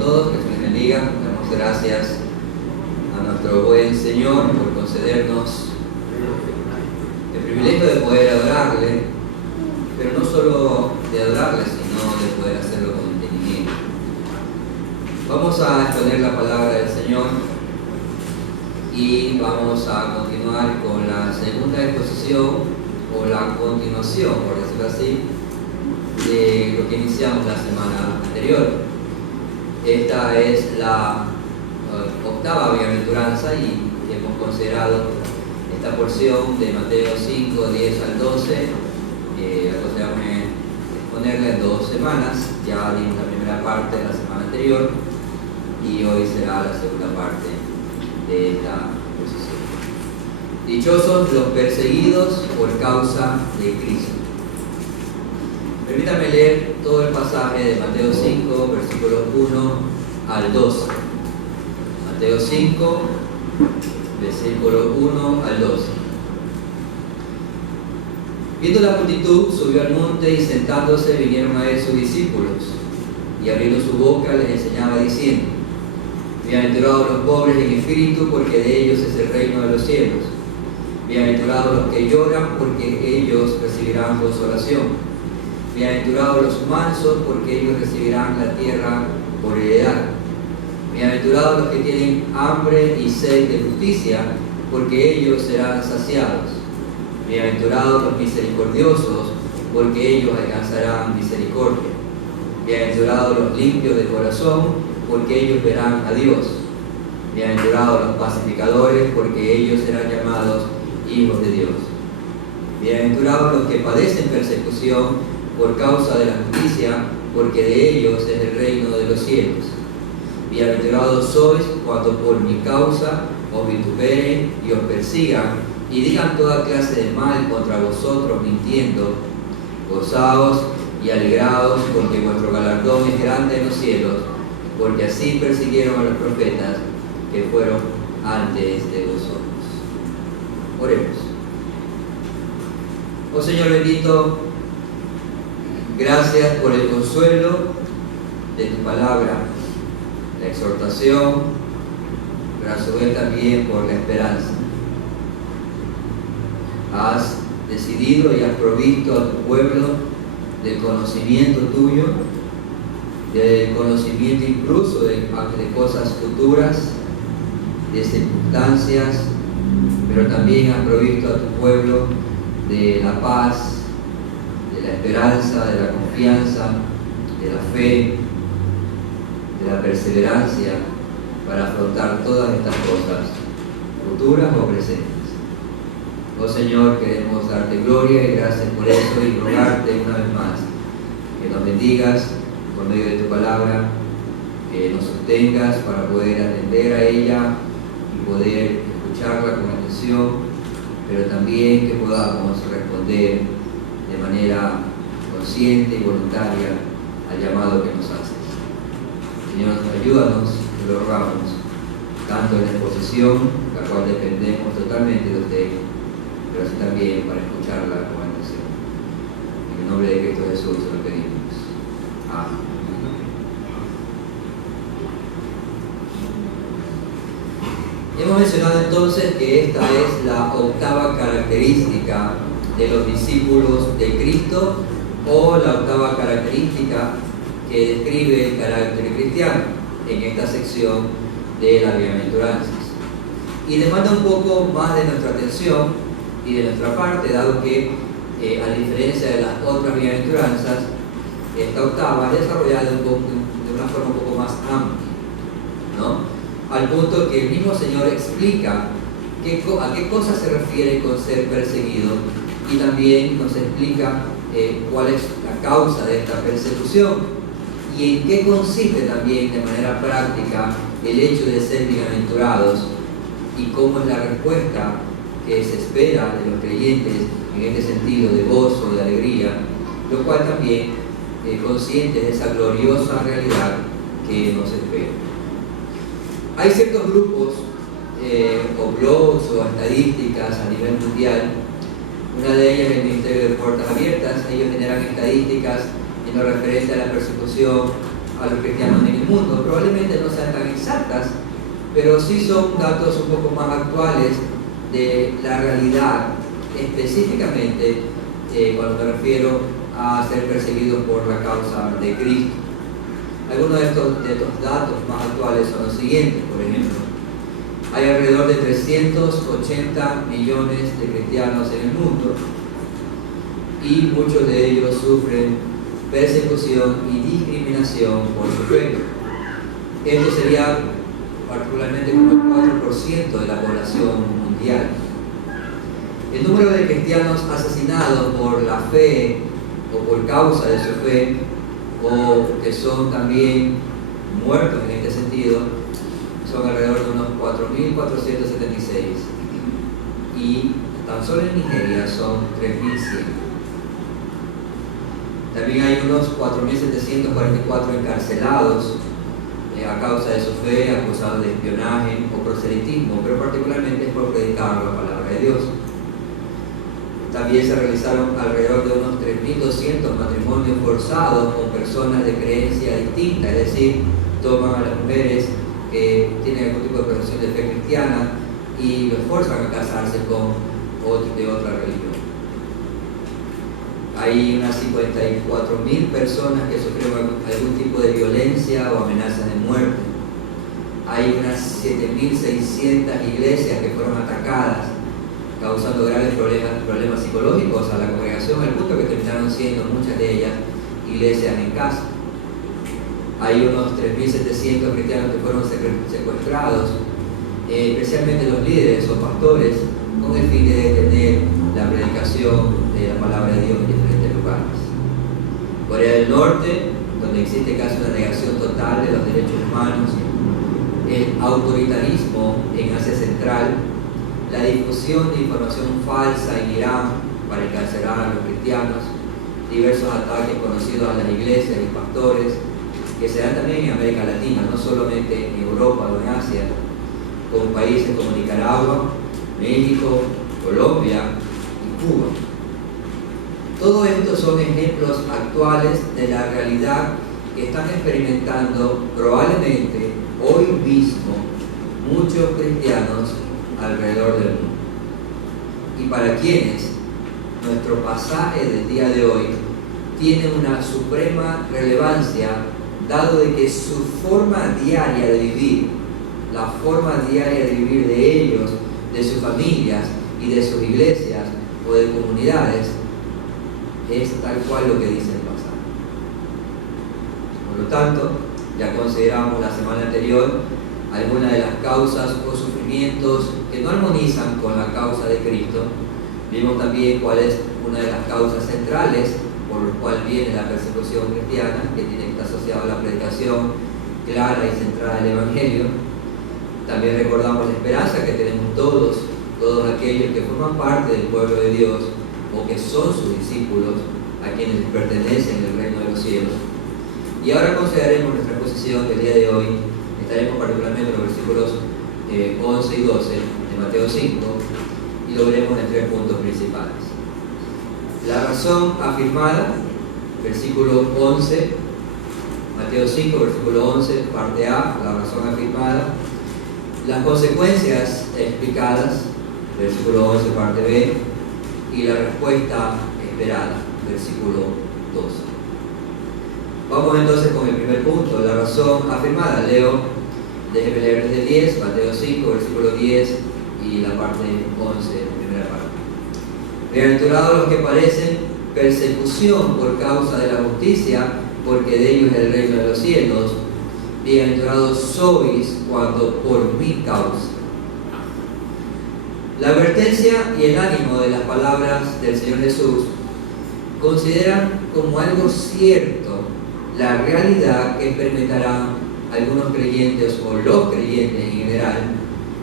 todos, que se les bendiga. Damos gracias a nuestro buen Señor por concedernos el privilegio de poder adorarle, pero no solo de adorarle, sino de poder hacerlo con entendimiento. Vamos a exponer la palabra del Señor y vamos a continuar con la segunda exposición, o la continuación, por decirlo así, de lo que iniciamos la semana anterior. Esta es la octava bienaventuranza y hemos considerado esta porción de Mateo 5, 10 al 12. Aconsejamos exponerla en 2 semanas. Ya dimos la primera parte de la semana anterior y hoy será la segunda parte de esta exposición. Dichosos los perseguidos por causa de Cristo. Permítame leer todo el pasaje de Mateo 5, versículos 1 al 12. Mateo 5, versículo 1 al 12. Viendo la multitud, subió al monte y sentándose vinieron a él sus discípulos. Y abriendo su boca les enseñaba diciendo: Bienaventurados los pobres en espíritu, porque de ellos es el reino de los cielos. Bienaventurados los que lloran, porque ellos recibirán consolación. Bienaventurados los mansos, porque ellos recibirán la tierra por heredad. Bienaventurados los que tienen hambre y sed de justicia, porque ellos serán saciados. Bienaventurados los misericordiosos, porque ellos alcanzarán misericordia. Bienaventurados los limpios de corazón, porque ellos verán a Dios. Bienaventurados los pacificadores, porque ellos serán llamados hijos de Dios. Bienaventurados los que padecen persecución por causa de la justicia, porque de ellos es el reino de los cielos. Bienaventurados sois cuando por mi causa os vituperen y os persigan y digan toda clase de mal contra vosotros mintiendo. Gozaos y alegraos, porque vuestro galardón es grande en los cielos, porque así persiguieron a los profetas que fueron antes de vosotros. Oremos. Oh Señor bendito, gracias por el consuelo de tu palabra, la exhortación, pero a su vez también por la esperanza. Has decidido y has provisto a tu pueblo del conocimiento tuyo, del conocimiento incluso de cosas futuras, de circunstancias, pero también has provisto a tu pueblo de la paz, de la esperanza, de la confianza, de la fe, de la perseverancia para afrontar todas estas cosas, futuras o presentes. Oh Señor, queremos darte gloria y gracias por eso y rogarte una vez más que nos bendigas por medio de tu palabra, que nos sostengas para poder atender a ella y poder escucharla con atención, pero también que podamos responder de manera consciente y voluntaria al llamado que nos haces. Señor, ayúdanos, te lo rogamos, tanto en la exposición, la cual dependemos totalmente de usted, pero así también para escucharla con atención. En el nombre de Cristo Jesús te lo pedimos. Amén. Hemos mencionado entonces que esta es la octava característica de los discípulos de Cristo, o la octava característica que describe el carácter cristiano en esta sección de las bienaventuranzas. Y demanda un poco más de nuestra atención y de nuestra parte, dado que, a diferencia de las otras bienaventuranzas, esta octava es desarrollada de una forma un poco más amplia, ¿no? Al punto que el mismo Señor explica a qué cosa se refiere con ser perseguido y también nos explica cuál es la causa de esta persecución y en qué consiste también de manera práctica el hecho de ser bienaventurados y cómo es la respuesta que se espera de los creyentes en este sentido de gozo, de alegría, lo cual también consciente de esa gloriosa realidad que nos espera. Hay ciertos grupos o blogs o estadísticas a nivel mundial. Una de ellas es el Ministerio de Puertas Abiertas. Ellos generan estadísticas en lo referente a la persecución a los cristianos en el mundo. Probablemente no sean tan exactas, pero sí son datos un poco más actuales de la realidad, específicamente cuando me refiero a ser perseguidos por la causa de Cristo. Algunos de estos datos más actuales son los siguientes. Por ejemplo, hay alrededor de 380 millones de cristianos en el mundo y muchos de ellos sufren persecución y discriminación por su fe. Esto sería particularmente como el 4% de la población mundial. El número de cristianos asesinados por la fe o por causa de su fe, o que son también muertos en este sentido, son alrededor de unos 4.476, y tan solo en Nigeria son 3.100. También hay unos 4.744 encarcelados a causa de su fe, acusados de espionaje o proselitismo, pero particularmente es por predicar la palabra de Dios. También se realizaron alrededor de unos 3.200 matrimonios forzados con personas de creencia distinta, es decir, toman a las mujeres que tienen algún tipo de profesión de fe cristiana y los forzan a casarse con otros de otra religión. Hay unas 54.000 personas que sufrieron algún tipo de violencia o amenazas de muerte. Hay unas 7.600 iglesias que fueron atacadas, causando graves problemas psicológicos a la congregación, al punto que terminaron siendo muchas de ellas iglesias en casa. Hay unos 3.700 cristianos que fueron secuestrados, especialmente los líderes o pastores, con el fin de detener la predicación de la palabra de Dios en diferentes lugares. Corea del Norte, donde existe casi una negación total de los derechos humanos, el autoritarismo en Asia Central, la difusión de información falsa en Irán para encarcelar a los cristianos, diversos ataques conocidos a las iglesias y pastores, que se dan también en América Latina, no solamente en Europa o en Asia, con países como Nicaragua, México, Colombia y Cuba. Todo esto son ejemplos actuales de la realidad que están experimentando probablemente hoy mismo muchos cristianos alrededor del mundo, y para quienes nuestro pasaje del día de hoy tiene una suprema relevancia, dado de que su forma diaria de vivir, la forma diaria de vivir de ellos, de sus familias y de sus iglesias o de comunidades, es tal cual lo que dice el pasaje. Por lo tanto, ya consideramos la semana anterior algunas de las causas o sufrimientos que no armonizan con la causa de Cristo. Vimos también cuál es una de las causas centrales por las cuales viene la persecución cristiana, que tiene que estar asociada a la predicación clara y centrada del Evangelio. También recordamos la esperanza que tenemos todos aquellos que forman parte del pueblo de Dios o que son sus discípulos, a quienes pertenecen el reino de los cielos. Y ahora consideraremos nuestra exposición del día de hoy. Estaremos particularmente en los versículos 11 y 12 de Mateo 5, y lo veremos en 3 puntos principales. La razón afirmada, versículo 11, Mateo 5, versículo 11, parte A, la razón afirmada. Las consecuencias explicadas, versículo 11, parte B, y la respuesta esperada, versículo 12. Vamos entonces con el primer punto, la razón afirmada. Leo, déjeme leer desde 10, Mateo 5, versículo 10 y la parte 11, primera parte. Bienaventurados los que padecen persecución por causa de la justicia, porque de ellos es el reino de los cielos. Bienaventurados sois cuando por mi causa. La advertencia y el ánimo de las palabras del Señor Jesús consideran como algo cierto la realidad que experimentarán algunos creyentes o los creyentes en general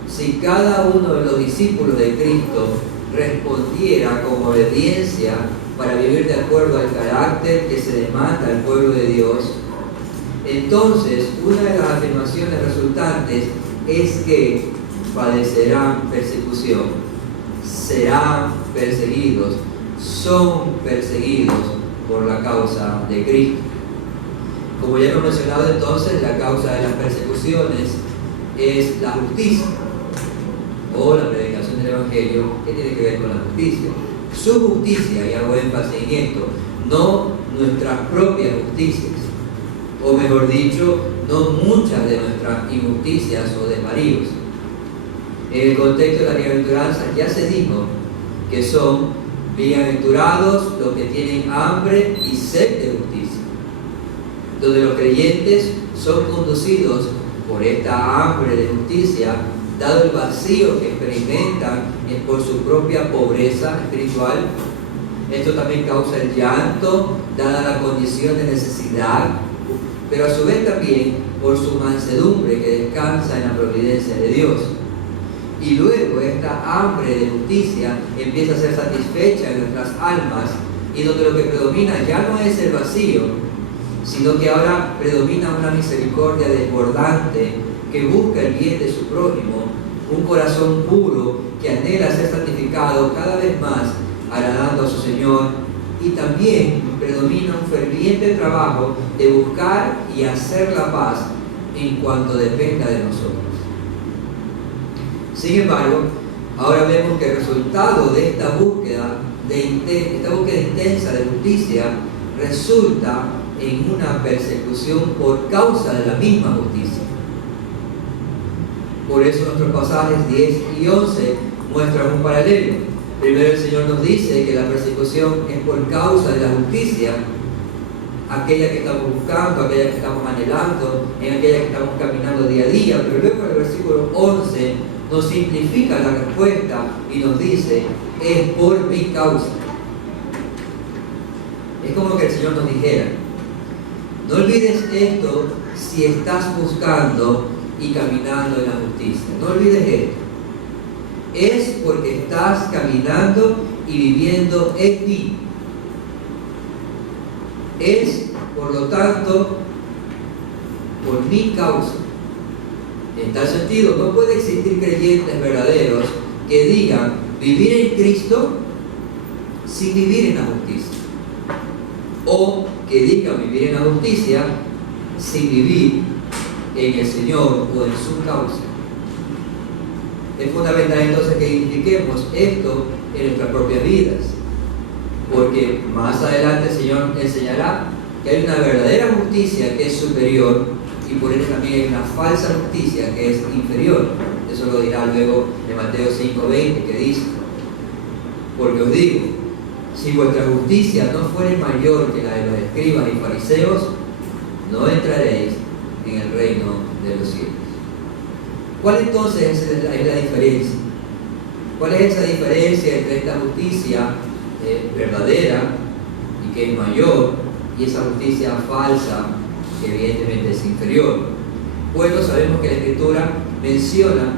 si cada uno de los discípulos de Cristo respondiera con obediencia para vivir de acuerdo al carácter que se demanda al pueblo de Dios. Entonces, una de las afirmaciones resultantes es que padecerán persecución, serán perseguidos, son perseguidos por la causa de Cristo. Como ya hemos mencionado entonces, la causa de las persecuciones es la justicia, o la predicación del Evangelio, que tiene que ver con la justicia. Su justicia, y hago énfasis en esto, no nuestras propias justicias, o mejor dicho, no muchas de nuestras injusticias o desvaríos. En el contexto de la bienaventuranza ya se dijo que son bienaventurados los que tienen hambre y sed de justicia, donde los creyentes son conducidos por esta hambre de justicia, dado el vacío que experimentan por su propia pobreza espiritual. Esto también causa el llanto, dada la condición de necesidad, pero a su vez también por su mansedumbre que descansa en la providencia de Dios. Y luego esta hambre de justicia empieza a ser satisfecha en nuestras almas, y donde lo que predomina ya no es el vacío, sino que ahora predomina una misericordia desbordante que busca el bien de su prójimo, un corazón puro que anhela ser santificado cada vez más, agradando a su Señor, y también predomina un ferviente trabajo de buscar y hacer la paz en cuanto dependa de nosotros. Sin embargo, ahora vemos que el resultado de esta búsqueda intensa de justicia resulta en una persecución por causa de la misma justicia. Por eso nuestros pasajes 10 y 11 muestran un paralelo. Primero el Señor nos dice que la persecución es por causa de la justicia, aquella que estamos buscando, aquella que estamos anhelando, en aquella que estamos caminando día a día. Pero luego en el versículo 11 nos simplifica la respuesta y nos dice, es por mi causa. Es como que el Señor nos dijera, no olvides esto si estás buscando y caminando en la justicia. No olvides esto. Es porque estás caminando y viviendo en mí. Es, por lo tanto, por mi causa. En tal sentido, no puede existir creyentes verdaderos que digan vivir en Cristo sin vivir en la justicia, o que digan vivir en la justicia sin vivir en el Señor o en su causa. Es fundamental entonces que identifiquemos esto en nuestras propias vidas, porque más adelante el Señor enseñará que hay una verdadera justicia que es superior, y por eso también hay una falsa justicia que es inferior. Eso lo dirá luego en Mateo 5:20, que dice, porque os digo, si vuestra justicia no fuere mayor que la de los escribas y fariseos, no entraréis en el reino de los cielos. ¿Cuál entonces es la diferencia? ¿Cuál es esa diferencia entre esta justicia verdadera y que es mayor y esa justicia falsa que evidentemente es inferior? Bueno, sabemos que la Escritura menciona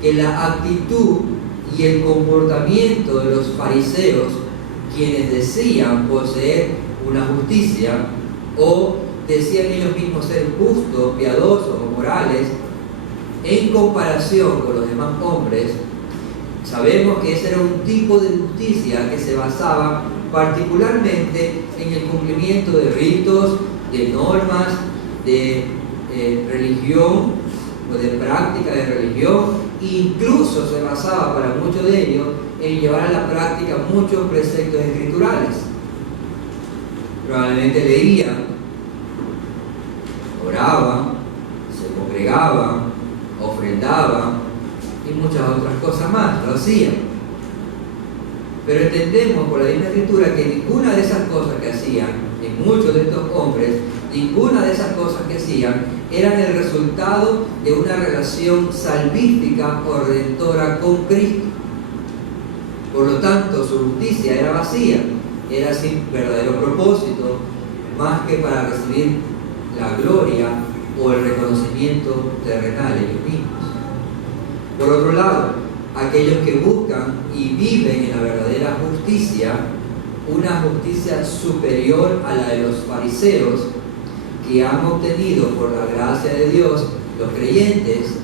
que la actitud y el comportamiento de los fariseos, quienes decían poseer una justicia o decían ellos mismos ser justos, piadosos o morales, en comparación con los demás hombres, sabemos que ese era un tipo de justicia que se basaba particularmente en el cumplimiento de ritos, de normas, de religión o de práctica de religión, e incluso se basaba para muchos de ellos en llevar a la práctica muchos preceptos escriturales. Probablemente leían, oraban, se congregaban, ofrendaban y muchas otras cosas más, lo hacían. Pero entendemos por la misma Escritura que ninguna de esas cosas que hacían, en muchos de estos hombres, ninguna de esas cosas que hacían eran el resultado de una relación salvífica o redentora con Cristo. Por lo tanto, su justicia era vacía, era sin verdadero propósito, más que para recibir la gloria o el reconocimiento terrenal ellos mismos. Por otro lado, aquellos que buscan y viven en la verdadera justicia, una justicia superior a la de los fariseos, que han obtenido por la gracia de Dios los creyentes,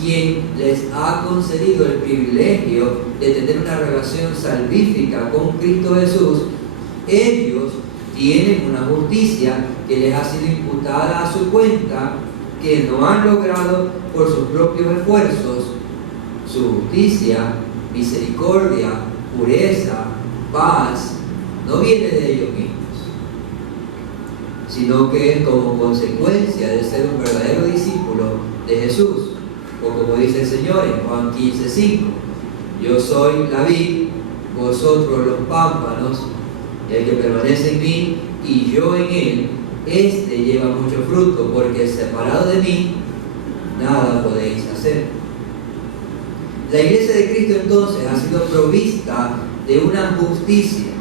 quien les ha concedido el privilegio de tener una relación salvífica con Cristo Jesús, ellos tienen una justicia que les ha sido imputada a su cuenta, que no han logrado por sus propios esfuerzos su justicia, misericordia, pureza, paz, no viene de ellos mismos, sino que es como consecuencia de ser un verdadero discípulo de Jesús. O como dice el Señor en Juan 15:5, yo soy la vid, vosotros los pámpanos, el que permanece en mí y yo en él, este lleva mucho fruto, porque separado de mí, nada podéis hacer. La iglesia de Cristo entonces ha sido provista de una justicia.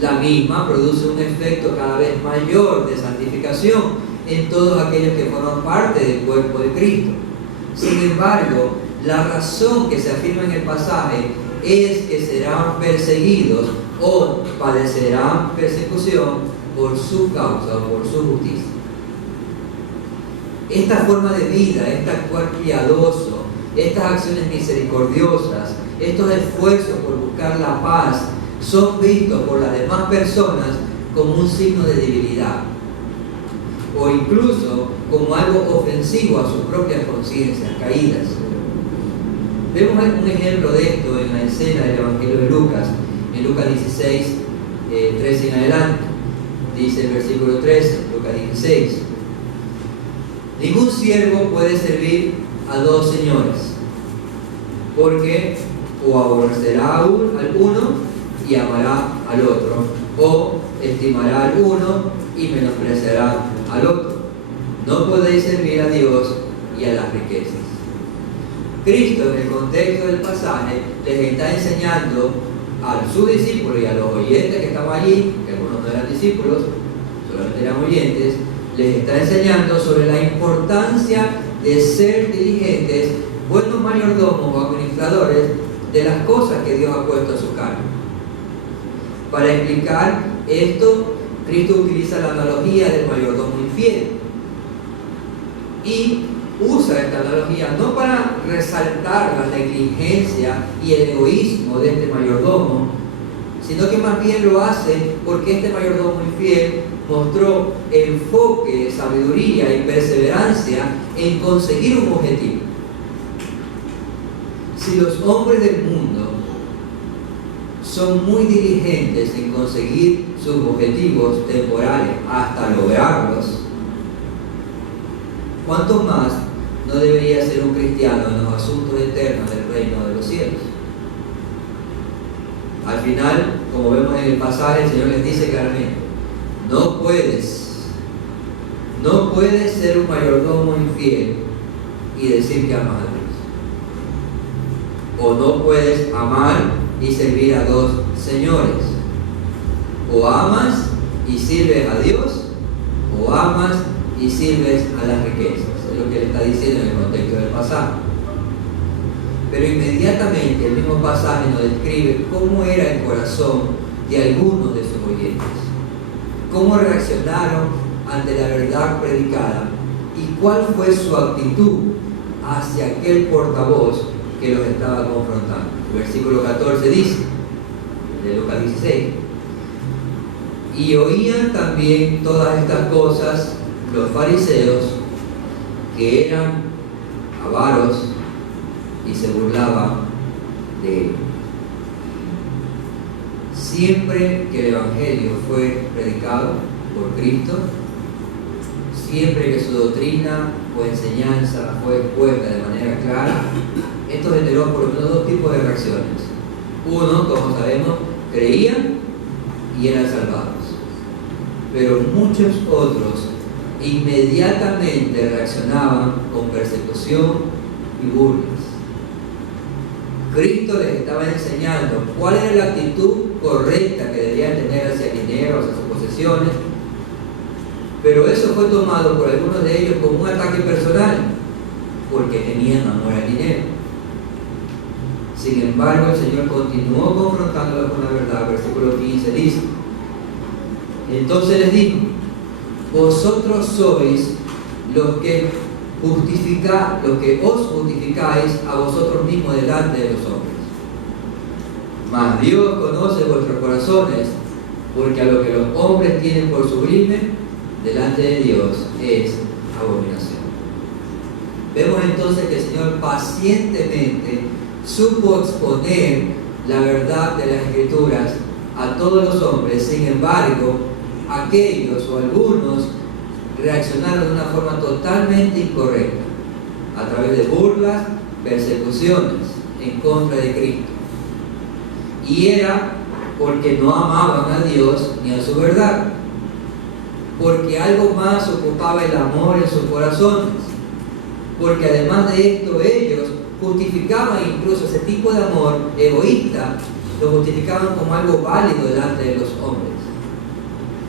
La misma produce un efecto cada vez mayor de santificación en todos aquellos que forman parte del cuerpo de Cristo. Sin embargo, la razón que se afirma en el pasaje es que serán perseguidos o padecerán persecución por su causa o por su justicia. Esta forma de vida, este actuar piadoso, estas acciones misericordiosas, estos esfuerzos por buscar la paz, son vistos por las demás personas como un signo de debilidad o incluso como algo ofensivo a sus propias conciencias caídas. Vemos un ejemplo de esto en la escena del Evangelio de Lucas, en Lucas 16, 13 en adelante. Dice el versículo 13, Lucas 16: ningún siervo puede servir a dos señores, porque o aborrecerá al uno y amará al otro, o estimará al uno y menospreciará al otro. No podéis servir a Dios y a las riquezas. Cristo, en el contexto del pasaje, les está enseñando a sus discípulos y a los oyentes que estaban allí, que algunos no eran discípulos, solamente eran oyentes, les está enseñando sobre la importancia de ser diligentes, buenos mayordomos o administradores de las cosas que Dios ha puesto a su cargo. Para explicar esto, Cristo utiliza la analogía del mayordomo infiel y usa esta analogía no para resaltar la negligencia y el egoísmo de este mayordomo, sino que más bien lo hace porque este mayordomo infiel mostró enfoque, sabiduría y perseverancia en conseguir un objetivo. Si los hombres del mundo son muy diligentes en conseguir sus objetivos temporales hasta lograrlos, ¿cuánto más no debería ser un cristiano en los asuntos eternos del reino de los cielos? Al final, como vemos en el pasaje, el Señor les dice claramente: no puedes ser un mayordomo infiel y decir que amas a Dios. O no puedes amar y servir a dos señores. O amas y sirves a Dios, o amas y sirves a las riquezas. Es lo que él está diciendo en el contexto del pasaje. Pero inmediatamente el mismo pasaje nos describe cómo era el corazón de algunos de sus oyentes, cómo reaccionaron ante la verdad predicada y cuál fue su actitud hacia aquel portavoz que los estaba confrontando. El versículo 14 dice, de Lucas 16: y oían también todas estas cosas los fariseos, que eran avaros, y se burlaban de él. Siempre que el Evangelio fue predicado por Cristo, siempre que su doctrina o enseñanza fue expuesta de manera clara, esto generó por lo menos dos tipos de reacciones. Uno, como sabemos, creían y eran salvados, pero muchos otros inmediatamente reaccionaban con persecución y burlas. Cristo les estaba enseñando cuál era la actitud correcta que debían tener hacia el dinero, hacia sus posesiones, pero eso fue tomado por algunos de ellos como un ataque personal, porque tenían amor al dinero. Sin embargo, el Señor continuó confrontándolos con la verdad. Versículo 15 dice: entonces les dijo: vosotros sois los que os justificáis a vosotros mismos delante de los hombres. Mas Dios conoce vuestros corazones, porque a lo que los hombres tienen por sublime, delante de Dios es abominación. Vemos entonces que el Señor pacientemente supo exponer la verdad de las Escrituras a todos los hombres. Sin embargo, aquellos o algunos reaccionaron de una forma totalmente incorrecta, a través de burlas, persecuciones en contra de Cristo. Y era porque no amaban a Dios ni a su verdad, porque algo más ocupaba el amor en sus corazones, porque además de esto ellos justificaban incluso ese tipo de amor egoísta, lo justificaban como algo válido delante de los hombres,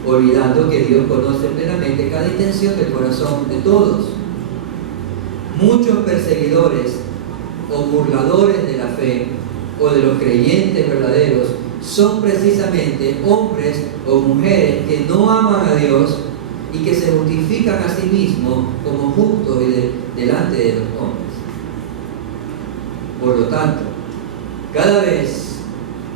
olvidando que Dios conoce plenamente cada intención del corazón de todos. Muchos perseguidores o burladores de la fe o de los creyentes verdaderos son precisamente hombres o mujeres que no aman a Dios y que se justifican a sí mismos como justos delante de los hombres. Por lo tanto, cada vez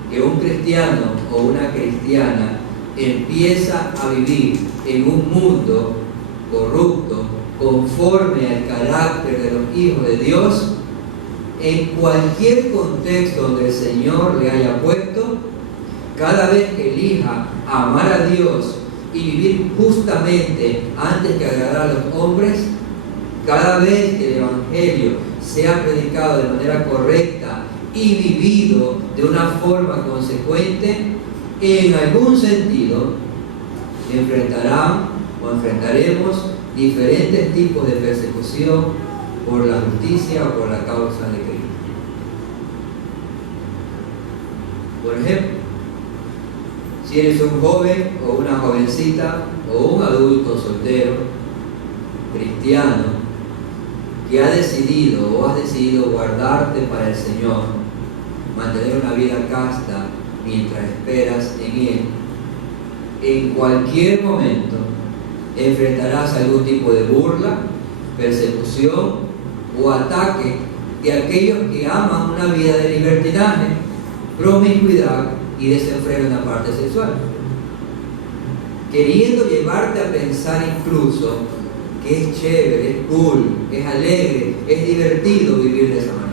que un cristiano o una cristiana empieza a vivir en un mundo corrupto conforme al carácter de los hijos de Dios, en cualquier contexto donde el Señor le haya puesto, cada vez que elija amar a Dios y vivir justamente antes que agradar a los hombres, cada vez que el Evangelio sea predicado de manera correcta y vivido de una forma consecuente, en algún sentido enfrentarán o enfrentaremos diferentes tipos de persecución por la justicia o por la causa de Cristo. Por ejemplo, si eres un joven o una jovencita o un adulto soltero, cristiano, que ha decidido o has decidido guardarte para el Señor, mantener una vida casta mientras esperas en Él, en cualquier momento enfrentarás algún tipo de burla, persecución o ataque de aquellos que aman una vida de libertinaje, promiscuidad y desenfreno en la parte sexual, queriendo llevarte a pensar incluso que es chévere, es cool, es alegre, es divertido vivir de esa manera.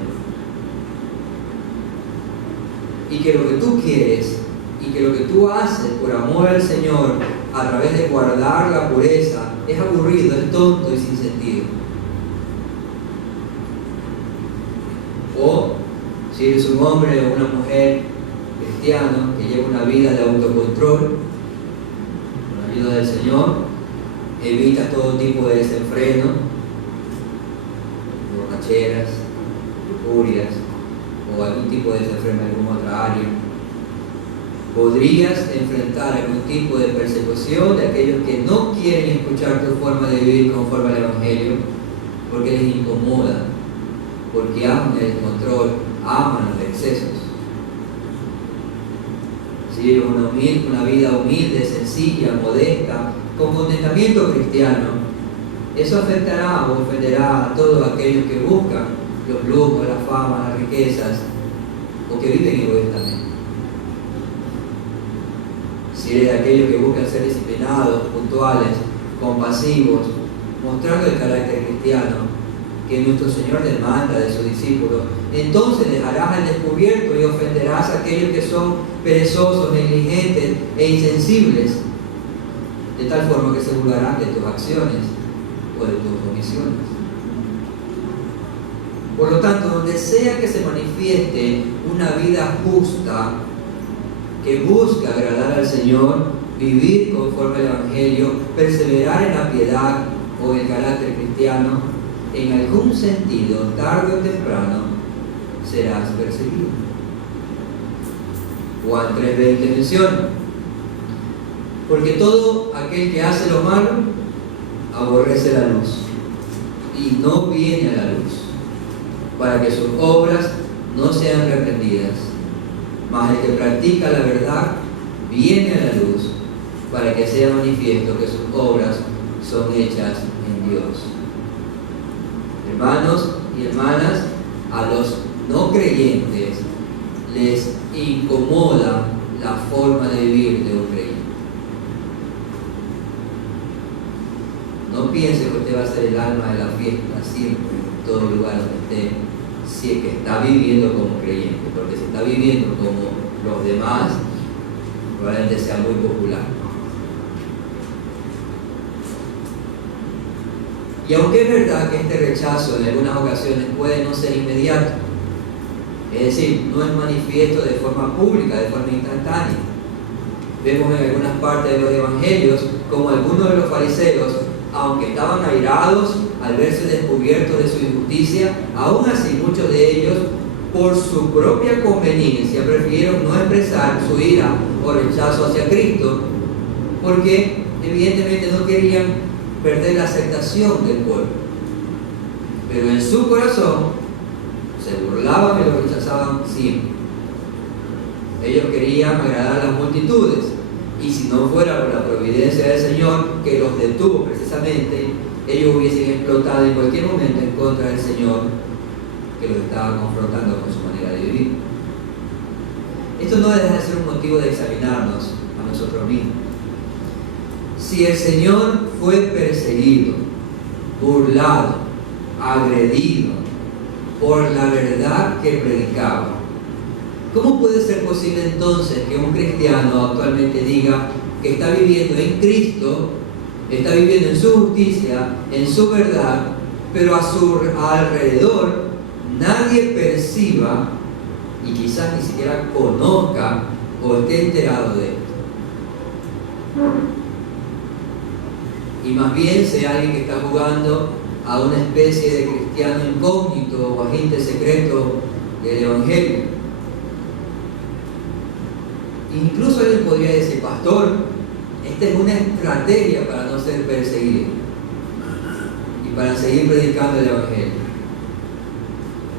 Y que lo que tú quieres y que lo que tú haces por amor al Señor a través de guardar la pureza es aburrido, es tonto y sin sentido. O si eres un hombre o una mujer cristiano que lleva una vida de autocontrol, con la ayuda del Señor, evita todo tipo de desenfreno, borracheras, lujurias o algún tipo de desenfreno en alguna otra área. Podrías enfrentar algún tipo de persecución de aquellos que no quieren escuchar tu forma de vivir conforme al Evangelio, porque les incomoda, porque aman el descontrol, aman los excesos. Si eres una vida humilde, sencilla, modesta, con contentamiento cristiano, eso afectará o ofenderá a todos aquellos que buscan los lujos, la fama, las riquezas, o que viven egoístamente. Si eres de aquellos que buscan ser disciplinados, puntuales, compasivos, mostrando el carácter cristiano que nuestro Señor demanda de sus discípulos, entonces dejarás al descubierto y ofenderás a aquellos que son perezosos, negligentes e insensibles, de tal forma que se burlarán de tus acciones o de tus omisiones. Por lo tanto, donde sea que se manifieste una vida justa, que busca agradar al Señor, vivir conforme al Evangelio, perseverar en la piedad o el carácter cristiano, en algún sentido, tarde o temprano, serás perseguido. Juan 3:20 menciona: porque todo aquel que hace lo malo aborrece la luz y no viene a la luz, para que sus obras no sean reprendidas. Mas el que practica la verdad viene a la luz, para que sea manifiesto que sus obras son hechas en Dios. Hermanos y hermanas, a los no creyentes les incomoda la forma de vivir de un creyente. piense que usted va a ser el alma de la fiesta siempre, en todo lugar donde esté, si es que está viviendo como creyente, porque si está viviendo como los demás, probablemente sea muy popular. Y aunque es verdad que este rechazo en algunas ocasiones puede no ser inmediato, es decir, no es manifiesto de forma pública, de forma instantánea. Vemos en algunas partes de los evangelios como algunos de los fariseos, aunque estaban airados al verse descubiertos de su injusticia, aún así muchos de ellos, por su propia conveniencia, prefirieron no expresar su ira o rechazo hacia Cristo, porque evidentemente no querían perder la aceptación del pueblo. Pero en su corazón se burlaban y lo rechazaban siempre. Ellos querían agradar a las multitudes, y si no fuera por la providencia del Señor que los detuvo precisamente, ellos hubiesen explotado en cualquier momento en contra del Señor que los estaba confrontando con su manera de vivir. Esto no deja de ser un motivo de examinarnos a nosotros mismos. Si el Señor fue perseguido, burlado, agredido por la verdad que predicaba, ¿cómo puede ser posible entonces que un cristiano actualmente diga que está viviendo en Cristo, está viviendo en su justicia, en su verdad, pero a su alrededor nadie perciba y quizás ni siquiera conozca o esté enterado de esto? Y más bien sea alguien que está jugando a una especie de cristiano incógnito o agente secreto del Evangelio. Incluso alguien podría decir: pastor, esta es una estrategia para no ser perseguido y para seguir predicando el Evangelio.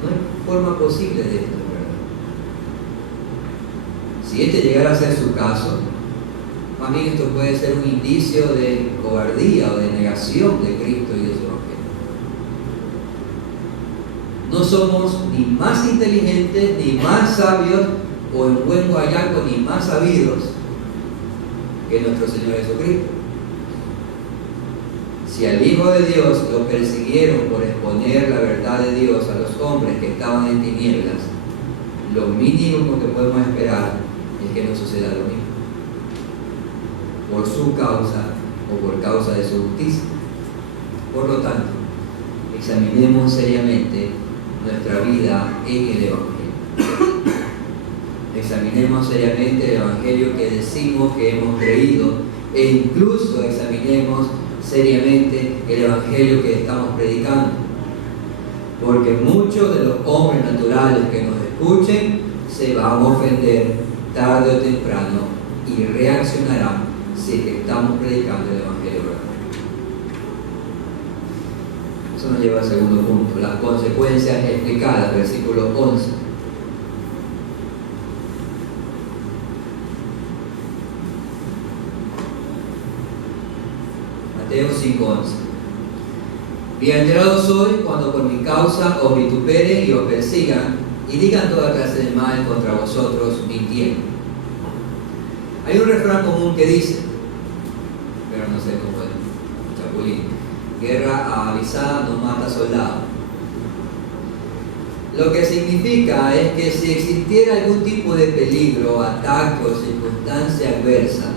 No hay forma posible de esto, ¿verdad? Si este llegara a ser su caso, más bien esto puede ser un indicio de cobardía o de negación de Cristo y de su Evangelio. No somos ni más inteligentes, ni más sabios, o en buen guayaco, ni más sabidos que nuestro Señor Jesucristo. Si al Hijo de Dios lo persiguieron por exponer la verdad de Dios a los hombres que estaban en tinieblas, lo mínimo que podemos esperar es que no suceda lo mismo, por su causa o por causa de su justicia. Por lo tanto, examinemos seriamente nuestra vida en el Evangelio. Examinemos seriamente el Evangelio que decimos que hemos creído, e incluso examinemos seriamente el Evangelio que estamos predicando, porque muchos de los hombres naturales que nos escuchen se van a ofender tarde o temprano y reaccionarán si es que estamos predicando el Evangelio verdadero. Eso nos lleva al segundo punto, las consecuencias explicadas, versículo 11. Mateo 5:11. Bienaventurados sois cuando por mi causa os vituperen y os persigan y digan toda clase de mal contra vosotros mintiendo. Hay un refrán común que dice, pero no sé cómo es, chapulín: guerra avisada no mata soldado. Lo que significa es que si existiera algún tipo de peligro, ataque o circunstancia adversa,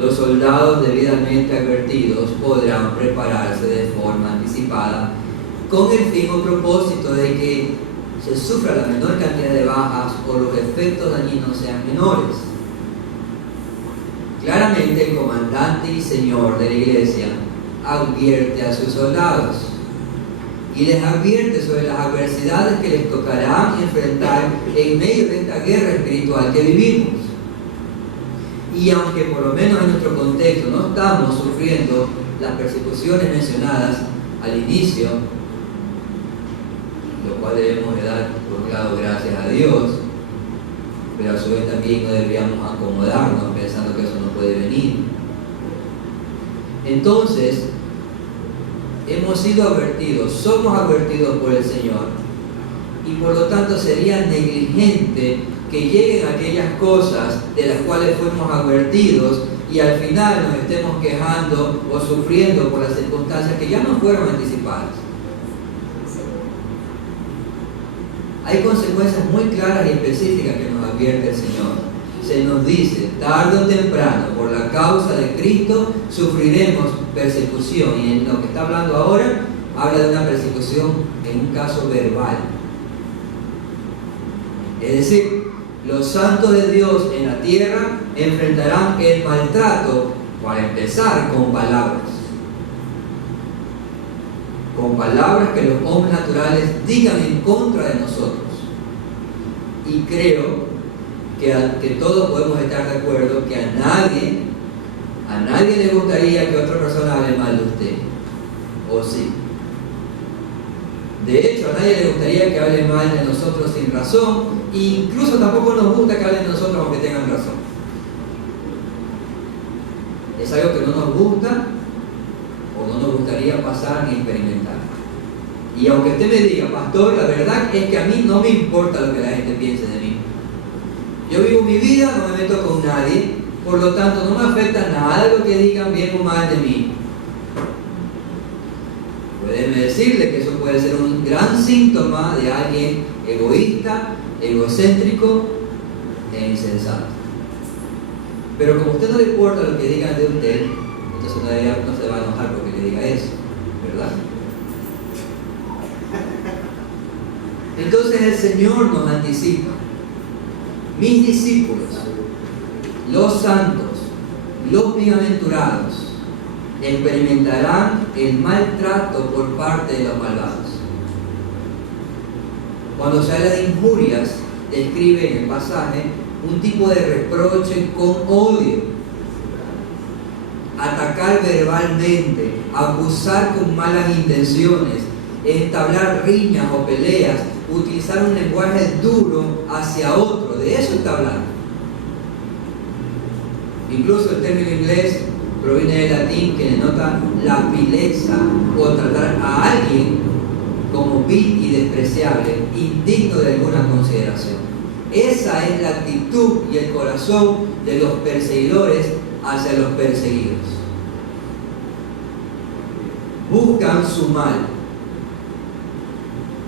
los soldados debidamente advertidos podrán prepararse de forma anticipada con el fin o propósito de que se sufra la menor cantidad de bajas o los efectos dañinos sean menores. Claramente el comandante y señor de la iglesia advierte a sus soldados y les advierte sobre las adversidades que les tocarán enfrentar en medio de esta guerra espiritual que vivimos. Y aunque por lo menos en nuestro contexto no estamos sufriendo las persecuciones mencionadas al inicio, lo cual debemos de dar por un lado gracias a Dios, pero a su vez también no deberíamos acomodarnos pensando que eso no puede venir. Entonces, hemos sido advertidos, somos advertidos por el Señor, y por lo tanto sería negligente que lleguen aquellas cosas de las cuales fuimos advertidos y al final nos estemos quejando o sufriendo por las circunstancias que ya no fueron anticipadas. Hay consecuencias muy claras y específicas que nos advierte el Señor. Se nos dice, tarde o temprano, por la causa de Cristo, sufriremos persecución. Y en lo que está hablando ahora, habla de una persecución en un caso verbal. Es decir, los santos de Dios en la tierra enfrentarán el maltrato, para empezar, con palabras. Con palabras que los hombres naturales digan en contra de nosotros. Y creo que todos podemos estar de acuerdo que a nadie le gustaría que otra persona hable mal de usted. ¿O sí? De hecho, a nadie le gustaría que hable mal de nosotros sin razón, e incluso tampoco nos gusta que hablen de nosotros aunque tengan razón. Es algo que no nos gusta o no nos gustaría pasar ni experimentar. Y aunque usted me diga, pastor, la verdad es que a mí no me importa lo que la gente piense de mí. Yo vivo mi vida, no me meto con nadie, por lo tanto no me afecta nada lo que digan bien o mal de mí. Pueden decirle que eso puede ser un gran síntoma de alguien egoísta, egocéntrico e insensato. Pero como a usted no le importa lo que digan de usted, entonces no se va a enojar porque le diga eso, ¿verdad? Entonces el Señor nos anticipa. Mis discípulos, los santos, los bienaventurados, experimentarán el maltrato por parte de los malvados. Cuando se habla de injurias, describe en el pasaje un tipo de reproche con odio, atacar verbalmente, acusar con malas intenciones, entablar riñas o peleas, utilizar un lenguaje duro hacia otro. De eso está hablando. Incluso el término inglés proviene del latín, que denota la vileza o tratar a alguien como vil y despreciable, indigno de alguna consideración. Esa es la actitud y el corazón de los perseguidores hacia los perseguidos. Buscan su mal,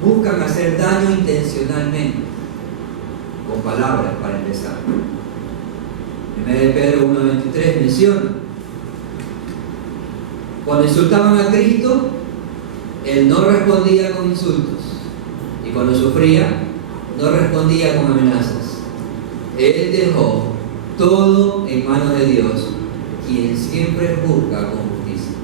buscan hacer daño intencionalmente, con palabras para empezar. 1 Pedro 1:23 menciona: cuando insultaban a Cristo, Él no respondía con insultos, y cuando sufría, no respondía con amenazas. Él dejó todo en manos de Dios, quien siempre juzga con justicia.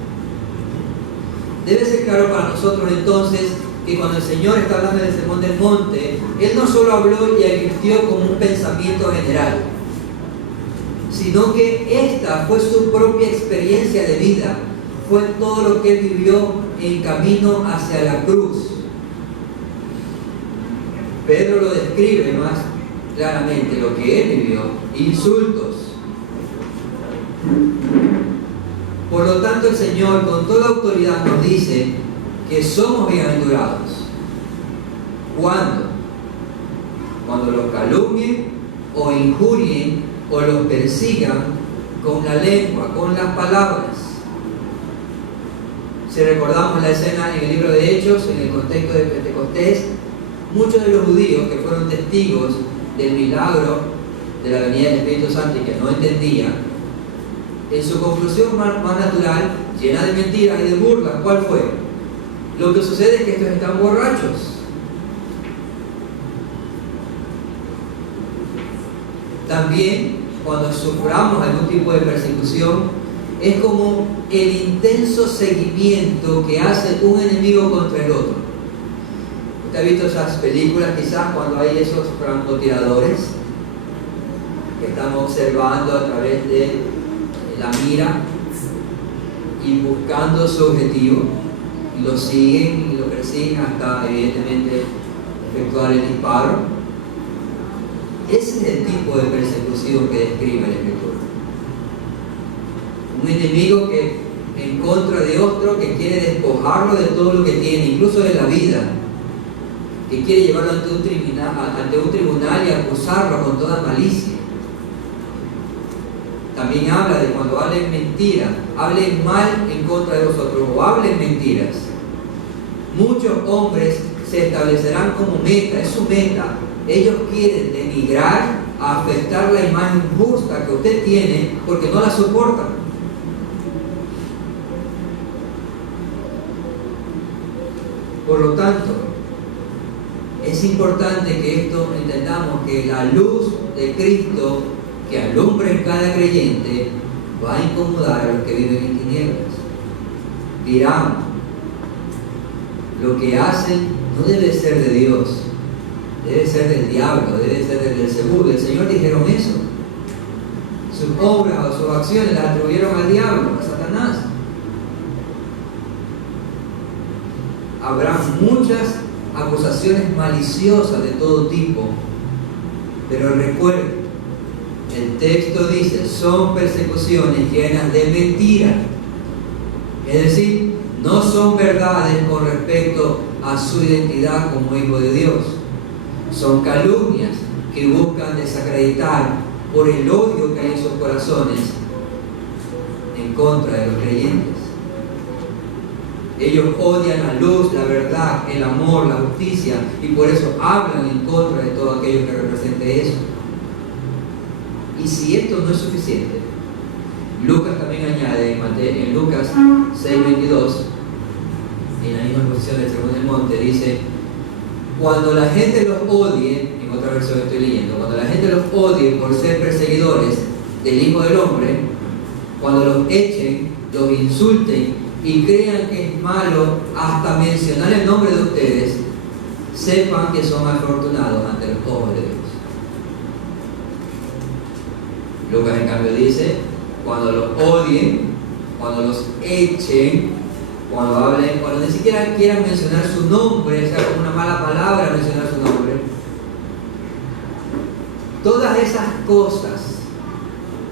Debe ser claro para nosotros entonces que cuando el Señor está hablando del Sermón del Monte, Él no solo habló y advirtió como un pensamiento general, sino que esta fue su propia experiencia de vida, fue todo lo que Él vivió en camino hacia la cruz. Pedro lo describe más claramente, lo que Él vivió: insultos. Por lo tanto, el Señor con toda autoridad nos dice que somos bienaventurados. ¿Cuándo? Cuando los calumnien o injurien o los persigan con la lengua, con las palabras. Si recordamos la escena en el libro de Hechos, en el contexto de Pentecostés, muchos de los judíos que fueron testigos del milagro de la venida del Espíritu Santo y que no entendían, en su conclusión más natural, llena de mentiras y de burlas, ¿cuál fue? Lo que sucede es que estos están borrachos. También, cuando suframos algún tipo de persecución, es como el intenso seguimiento que hace un enemigo contra el otro. ¿Usted ha visto esas películas quizás cuando hay esos francotiradores que están observando a través de la mira y buscando su objetivo? Y lo siguen y lo persiguen hasta evidentemente efectuar el disparo? Ese es el tipo de persecución que describe la Escritura. Un enemigo que en contra de otro, que quiere despojarlo de todo lo que tiene, incluso de la vida, que quiere llevarlo ante un tribunal y acusarlo con toda malicia. también habla de cuando hablen mentira, hablen mal en contra de vosotros o hablen mentiras. Muchos hombres se establecerán como meta, es su meta. Ellos quieren denigrar, afectar la imagen justa que usted tiene porque no la soportan. Por lo tanto, es importante que esto entendamos, que la luz de Cristo que alumbra en cada creyente va a incomodar a los que viven en tinieblas. Dirán, lo que hacen no debe ser de Dios, debe ser del diablo, debe ser del Belzebú. El Señor dijeron eso. Sus obras o sus acciones las atribuyeron al diablo, a Satanás. Habrá muchas acusaciones maliciosas de todo tipo, pero recuerden, el texto dice, son persecuciones llenas de mentira. Es decir, no son verdades con respecto a su identidad como hijo de Dios. Son calumnias que buscan desacreditar por el odio que hay en sus corazones en contra de los creyentes. Ellos odian la luz, la verdad, el amor, la justicia, y por eso hablan en contra de todo aquello que represente eso. Y si esto no es suficiente, Lucas también añade en Lucas 6:22, en la misma posición del Sermón del Monte, dice, cuando la gente los odie, en otra versión que estoy leyendo, cuando la gente los odie por ser perseguidores del Hijo del Hombre, cuando los echen, los insulten y crean que es malo hasta mencionar el nombre de ustedes, sepan que son afortunados ante los ojos de Dios. Lucas en cambio dice, cuando los odien, cuando los echen, cuando hablen, cuando ni siquiera quieran mencionar su nombre, o sea, como una mala palabra mencionar su nombre, todas esas cosas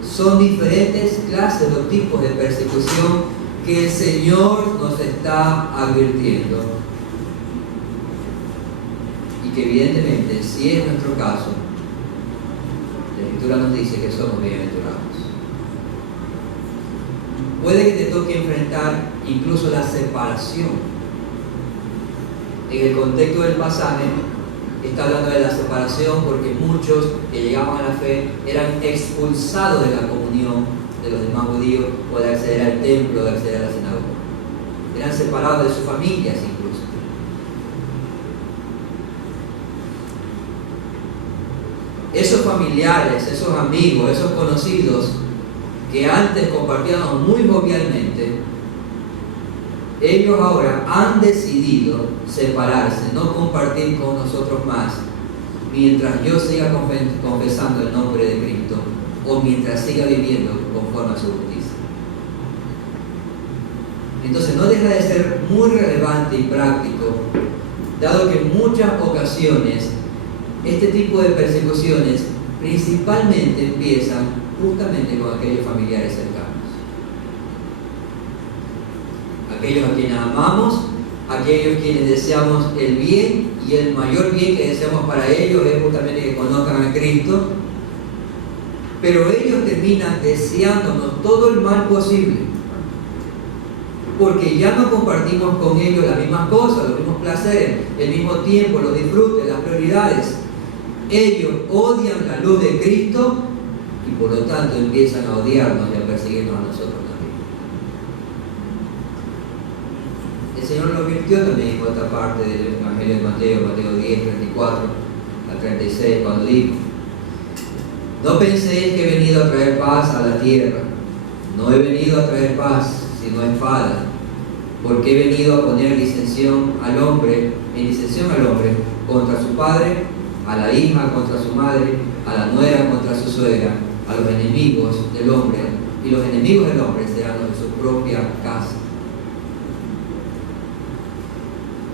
son diferentes clases o tipos de persecución que el Señor nos está advirtiendo. Y que evidentemente, si es nuestro caso, la Escritura nos dice que somos bienaventurados. Puede que te toque enfrentar incluso la separación. En el contexto del pasaje, está hablando de la separación porque muchos que llegaban a la fe eran expulsados de la comunión de los demás judíos o de acceder al templo, de acceder a la sinagoga. Eran separados de sus familias incluso. Esos familiares, esos amigos, esos conocidos que antes compartíamos muy jovialmente, ellos ahora han decidido separarse, no compartir con nosotros más, mientras yo siga confesando el nombre de Cristo o mientras siga viviendo conforme a su justicia. Entonces no deja de ser muy relevante y práctico, dado que en muchas ocasiones este tipo de persecuciones principalmente empiezan justamente con aquellos familiares cercanos. Aquellos a quienes amamos, aquellos quienes deseamos el bien, y el mayor bien que deseamos para ellos es justamente que conozcan a Cristo, pero ellos terminan deseándonos todo el mal posible, porque ya no compartimos con ellos las mismas cosas, los mismos placeres, el mismo tiempo, los disfrutes, las prioridades. Ellos odian la luz de Cristo y por lo tanto empiezan a odiarnos y a perseguirnos a nosotros también. El Señor lo advirtió también en otra parte del Evangelio de Mateo, Mateo 10, 34 al 36, cuando dijo: no penséis que he venido a traer paz a la tierra. No he venido a traer paz, sino espada, porque he venido a poner en disensión al hombre contra su padre, a la hija contra su madre, a la nuera contra su suegra, a los enemigos del hombre, y los enemigos del hombre serán los de su propia casa.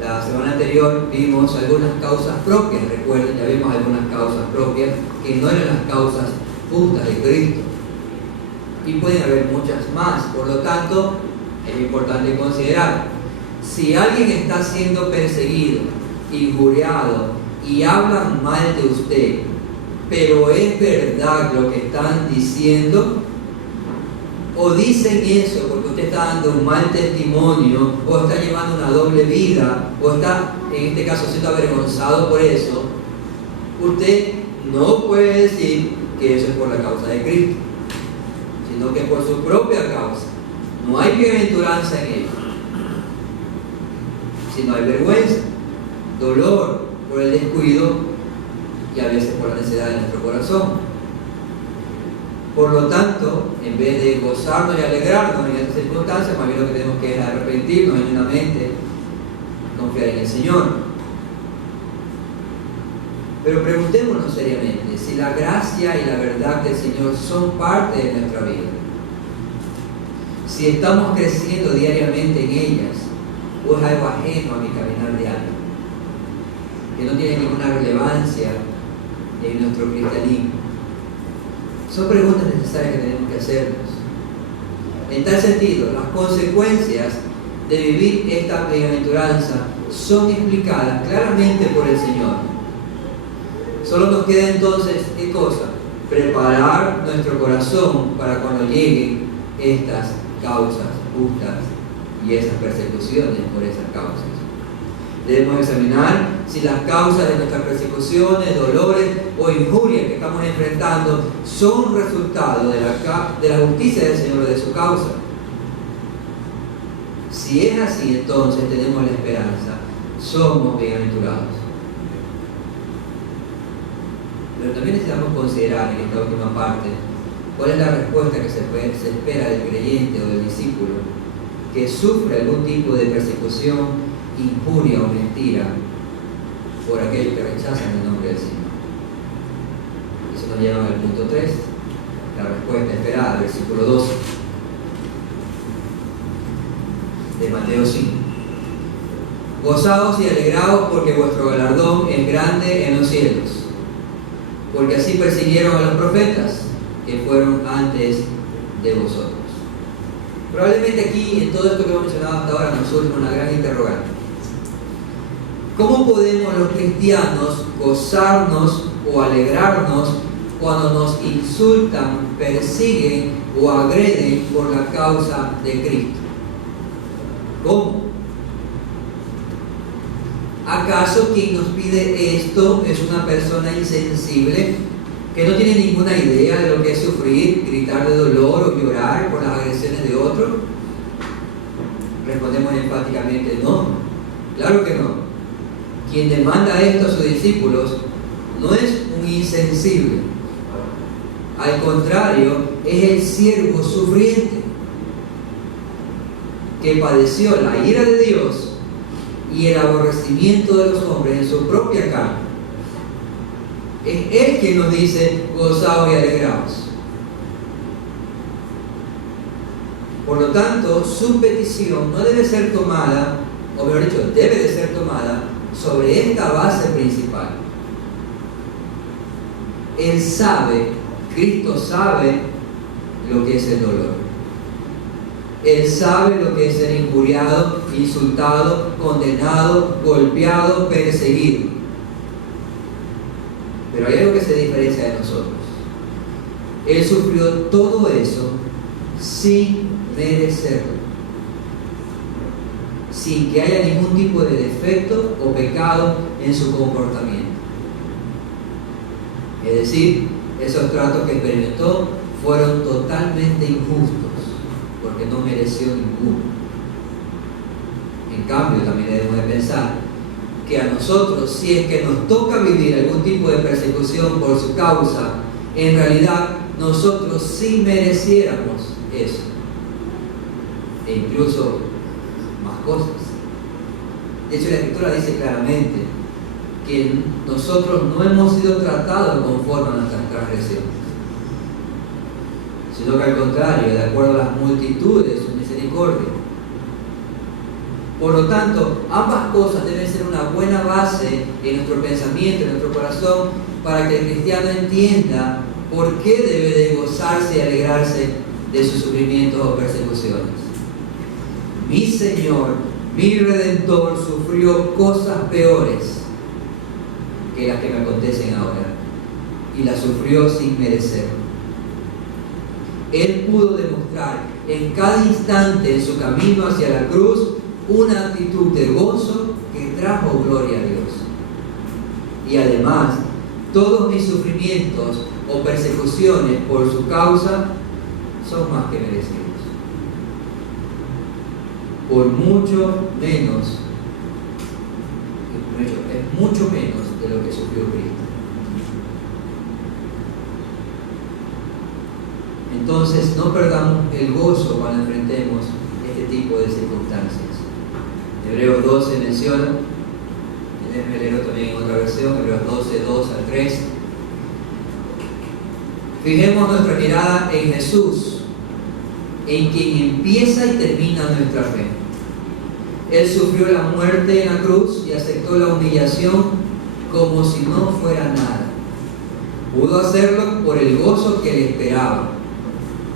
La semana anterior vimos algunas causas propias, recuerden, ya vimos algunas causas propias que no eran las causas justas de Cristo. Y pueden haber muchas más, por lo tanto, es importante considerar, si alguien está siendo perseguido, injuriado y hablan mal de usted, pero es verdad lo que están diciendo, o dicen eso porque usted está dando un mal testimonio, o está llevando una doble vida, o está, en este caso, siendo avergonzado por eso, usted no puede decir que eso es por la causa de Cristo, sino que por su propia causa. No hay bienaventuranza en ello, sino hay vergüenza, dolor por el descuido y a veces por la necesidad de nuestro corazón. Por lo tanto, en vez de gozarnos y alegrarnos en estas circunstancias, más bien lo que tenemos que es arrepentirnos genuinamente, confiar en el Señor. Pero preguntémonos seriamente si la gracia y la verdad del Señor son parte de nuestra vida. Si estamos creciendo diariamente en ellas, o es algo ajeno a mi caminar diario, que no tiene ninguna relevancia en nuestro cristianismo. Son preguntas necesarias que tenemos que hacernos. En tal sentido, las consecuencias de vivir esta bienaventuranza son explicadas claramente por el Señor. Solo nos queda entonces, ¿qué cosa? Preparar nuestro corazón para cuando lleguen estas causas justas y esas persecuciones por esas causas. Debemos examinar si las causas de nuestras persecuciones, dolores o injurias que estamos enfrentando son resultado de la justicia del Señor, de su causa. Si es así, entonces tenemos la esperanza, somos bienaventurados. Pero también necesitamos considerar en esta última parte cuál es la respuesta que se espera del creyente o del discípulo que sufre algún tipo de persecución, injuria o mentira por aquellos que rechazan el nombre del Señor. Eso nos lleva al punto 3, la respuesta esperada, versículo 12 de Mateo 5. Gozaos y alegraos porque vuestro galardón es grande en los cielos, porque así persiguieron a los profetas que fueron antes de vosotros. Probablemente aquí, en todo esto que hemos mencionado hasta ahora, nos surge una gran interrogante. ¿Cómo podemos los cristianos gozarnos o alegrarnos cuando nos insultan, persiguen o agreden por la causa de Cristo? ¿Cómo? ¿Acaso quien nos pide esto es una persona insensible que no tiene ninguna idea de lo que es sufrir, gritar de dolor o llorar por las agresiones de otros? Respondemos enfáticamente no. Claro que no. Quien demanda esto a sus discípulos no es un insensible. Al contrario, es el siervo sufriente que padeció la ira de Dios y el aborrecimiento de los hombres en su propia carne. Es Él quien nos dice, gozaos y alegraos. Por lo tanto, su petición no debe ser tomada, o mejor dicho, debe de ser tomada sobre esta base principal. Él sabe, Cristo sabe lo que es el dolor. Él sabe lo que es ser injuriado, insultado, condenado, golpeado, perseguido. Pero hay algo que se diferencia de nosotros. Él sufrió todo eso sin merecerlo, sin que haya ningún tipo de defecto o pecado en su comportamiento. Es decir, esos tratos que experimentó fueron totalmente injustos, porque no mereció ninguno. En cambio, también debemos de pensar que a nosotros, si es que nos toca vivir algún tipo de persecución por su causa, en realidad nosotros sí mereciéramos eso, e incluso más cosas. De hecho, la Escritura dice claramente que nosotros no hemos sido tratados conforme a nuestras transgresiones, sino que al contrario, de acuerdo a las multitudes de su misericordia. Por lo tanto, ambas cosas deben ser una buena base en nuestro pensamiento, en nuestro corazón, para que el cristiano entienda por qué debe de gozarse y alegrarse de sus sufrimientos o persecuciones. Mi Señor, mi Redentor, sufrió cosas peores que las que me acontecen ahora, y las sufrió sin merecer. Él pudo demostrar en cada instante en su camino hacia la cruz una actitud de gozo que trajo gloria a Dios. Y además, todos mis sufrimientos o persecuciones por su causa son más que merecidos. Por mucho menos, es mucho menos de lo que sufrió Cristo. Entonces, no perdamos el gozo cuando enfrentemos este tipo de circunstancias. Hebreos 12 menciona, déjenme leerlo también en otra versión, Hebreos 12, 2 al 3. Fijemos nuestra mirada en Jesús, en quien empieza y termina nuestra fe. Él sufrió la muerte en la cruz y aceptó la humillación como si no fuera nada. Pudo hacerlo por el gozo que le esperaba,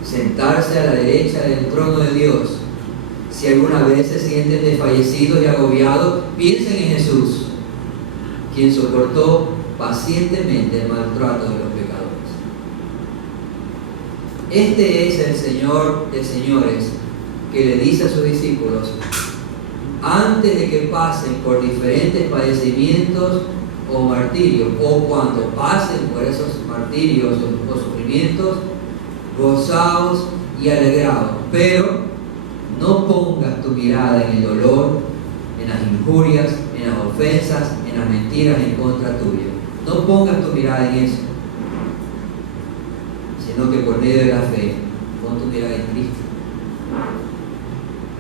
sentarse a la derecha del trono de Dios. Si alguna vez se sienten desfallecidos y agobiados, piensen en Jesús, quien soportó pacientemente el maltrato de los pecadores. Este es el Señor de señores que le dice a sus discípulos, antes de que pasen por diferentes padecimientos o martirios, o cuando pasen por esos martirios o sufrimientos, gozaos y alegraos, pero no pongas tu mirada en el dolor, en las injurias, en las ofensas, en las mentiras en contra tuya. No pongas tu mirada en eso, sino que por medio de la fe, pon tu mirada en Cristo.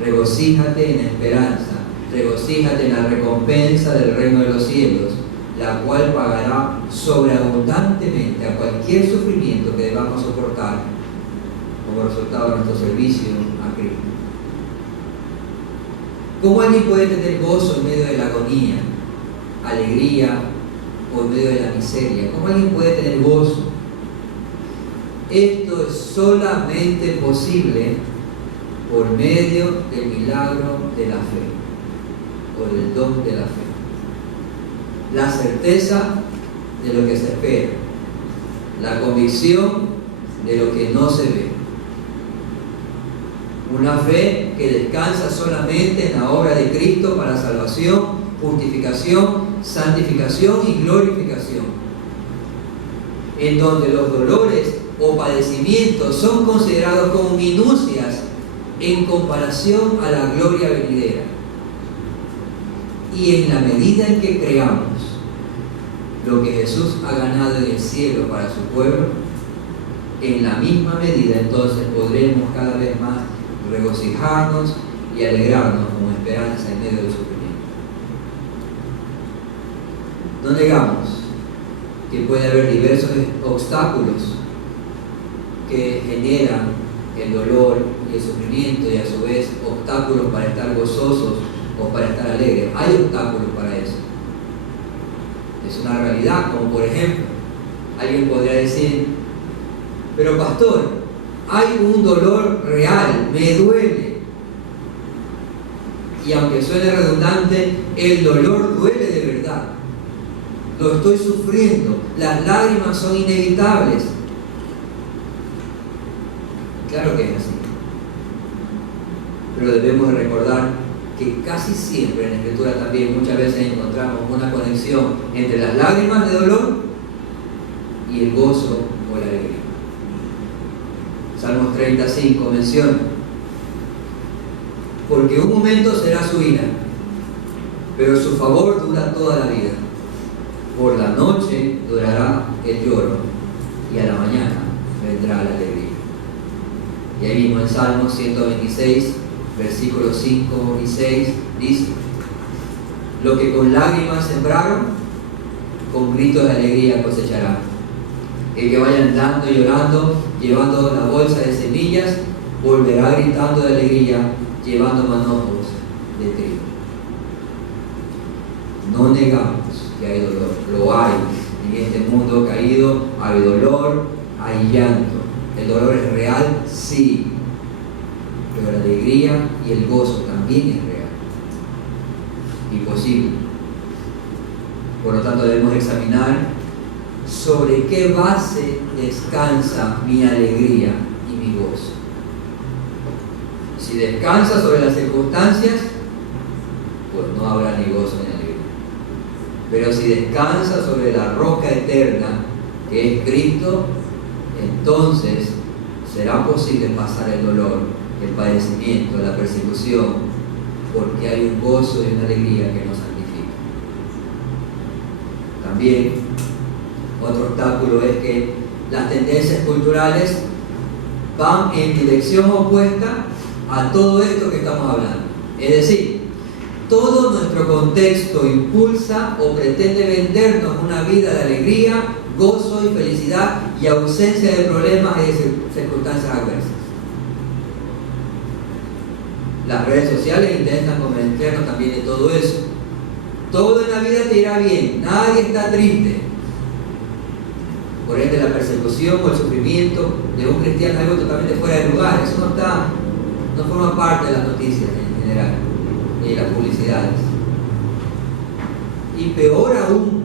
Regocíjate en la esperanza, regocíjate en la recompensa del reino de los cielos, la cual pagará sobreabundantemente a cualquier sufrimiento que debamos soportar como resultado de nuestro servicio a Cristo. ¿Cómo alguien puede tener gozo en medio de la agonía, alegría o en medio de la miseria? ¿Cómo alguien puede tener gozo? Esto es solamente posible por medio del milagro de la fe o del don de la fe. La certeza de lo que se espera, la convicción de lo que no se ve. Una fe que descansa solamente en la obra de Cristo para salvación, justificación, santificación y glorificación, en donde los dolores o padecimientos son considerados como minucias en comparación a la gloria venidera. Y en la medida en que creamos lo que Jesús ha ganado en el cielo para su pueblo, en la misma medida entonces podremos cada vez más regocijarnos y alegrarnos con esperanza en medio del sufrimiento. No negamos que puede haber diversos obstáculos que generan el dolor y el sufrimiento, y a su vez obstáculos para estar gozosos o para estar alegres. Hay obstáculos para eso. Es una realidad, como por ejemplo, alguien podría decir, pero pastor, hay un dolor real, me duele. Y aunque suene redundante, el dolor duele de verdad. Lo estoy sufriendo, las lágrimas son inevitables. Claro que es así. Pero debemos recordar que casi siempre en la Escritura también muchas veces encontramos una conexión entre las lágrimas de dolor y el gozo o la alegría. Salmos 35 menciona, porque un momento será su ira, pero su favor dura toda la vida. Por la noche durará el lloro y a la mañana vendrá la alegría. Y ahí mismo en Salmos 126, versículos 5 y 6, dice, lo que con lágrimas sembraron, con gritos de alegría cosecharán. El que vaya andando y llorando, llevando la bolsa de semillas, volverá gritando de alegría, llevando manojos de trigo. No negamos que hay dolor, lo hay. En este mundo caído hay dolor, hay llanto. ¿El dolor es real? Sí. Pero la alegría y el gozo también es real y posible. Por lo tanto, debemos examinar sobre qué base descansa mi alegría y mi gozo. Si descansa sobre las circunstancias, pues no habrá ni gozo ni alegría. Pero si descansa sobre la roca eterna, que es Cristo, entonces será posible pasar el dolor, el padecimiento, la persecución, porque hay un gozo y una alegría que nos santifica. También, otro obstáculo es que las tendencias culturales van en dirección opuesta a todo esto que estamos hablando. Es decir, todo nuestro contexto impulsa o pretende vendernos una vida de alegría, gozo y felicidad y ausencia de problemas y de circunstancias adversas. Las redes sociales intentan convencernos también de todo eso. Todo en la vida te irá bien, nadie está triste. Por ende, la persecución o el sufrimiento de un cristiano es algo totalmente fuera de lugar. Eso no forma parte de las noticias en general, ni de las publicidades. Y peor aún,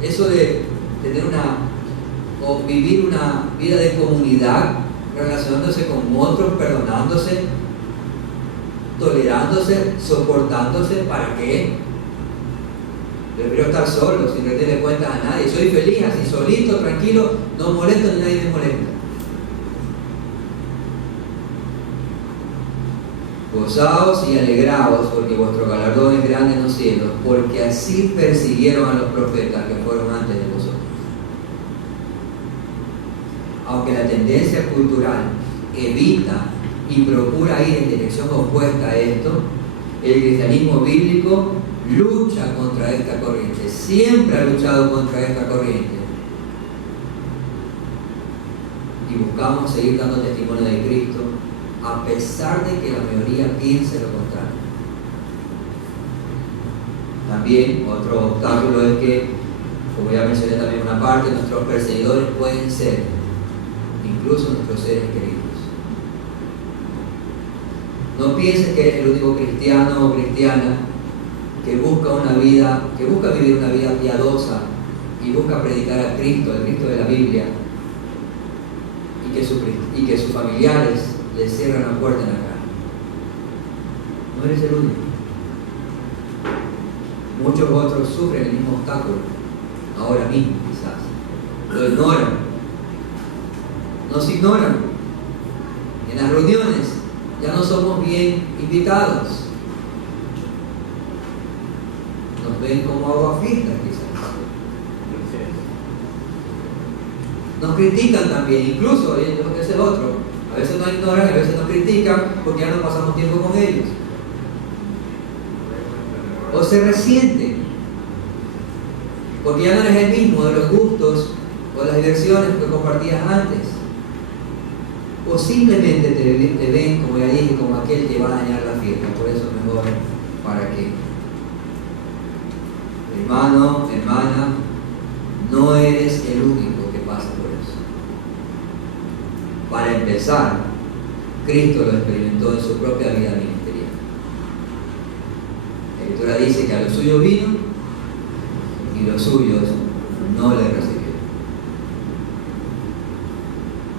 eso de tener o vivir una vida de comunidad, relacionándose con otros, perdonándose, tolerándose, soportándose. ¿Para qué? Prefiero estar solo, sin rendirle cuentas a nadie. Soy feliz así, solito, tranquilo, no molesto ni nadie me molesta. Gozaos y alegraos, porque vuestro galardón es grande en los cielos, porque así persiguieron a los profetas que fueron antes de vosotros. Aunque la tendencia cultural evita y procura ir en dirección opuesta a esto, el cristianismo bíblico lucha contra esta corriente, siempre ha luchado contra esta corriente. Y buscamos seguir dando testimonio de Cristo, a pesar de que la mayoría piense lo contrario. También otro obstáculo es que, como ya mencioné también una parte, nuestros perseguidores pueden ser incluso nuestros seres queridos. No pienses que eres el único cristiano o cristiana que busca vivir una vida piadosa y busca predicar a Cristo, el Cristo de la Biblia, y que sus familiares le cierran la puerta en la cara. No eres el único. Muchos otros sufren el mismo obstáculo, ahora mismo quizás. Lo ignoran. Nos ignoran. En las reuniones ya no somos bien invitados. Nos ven como aguafiestas quizás. Nos critican también, incluso, ese es el otro. A veces nos ignoran, a veces nos critican porque ya no pasamos tiempo con ellos. O se resienten porque ya no eres el mismo de los gustos o las diversiones que compartías antes. O simplemente te ven, como ya dije, como aquel que va a dañar la fiesta. Por eso mejor, ¿para qué? Hermano, hermana, no eres el único que pasa por eso. Para empezar, Cristo lo experimentó en su propia vida ministerial. La Escritura dice que a los suyos vino y los suyos no le recibieron.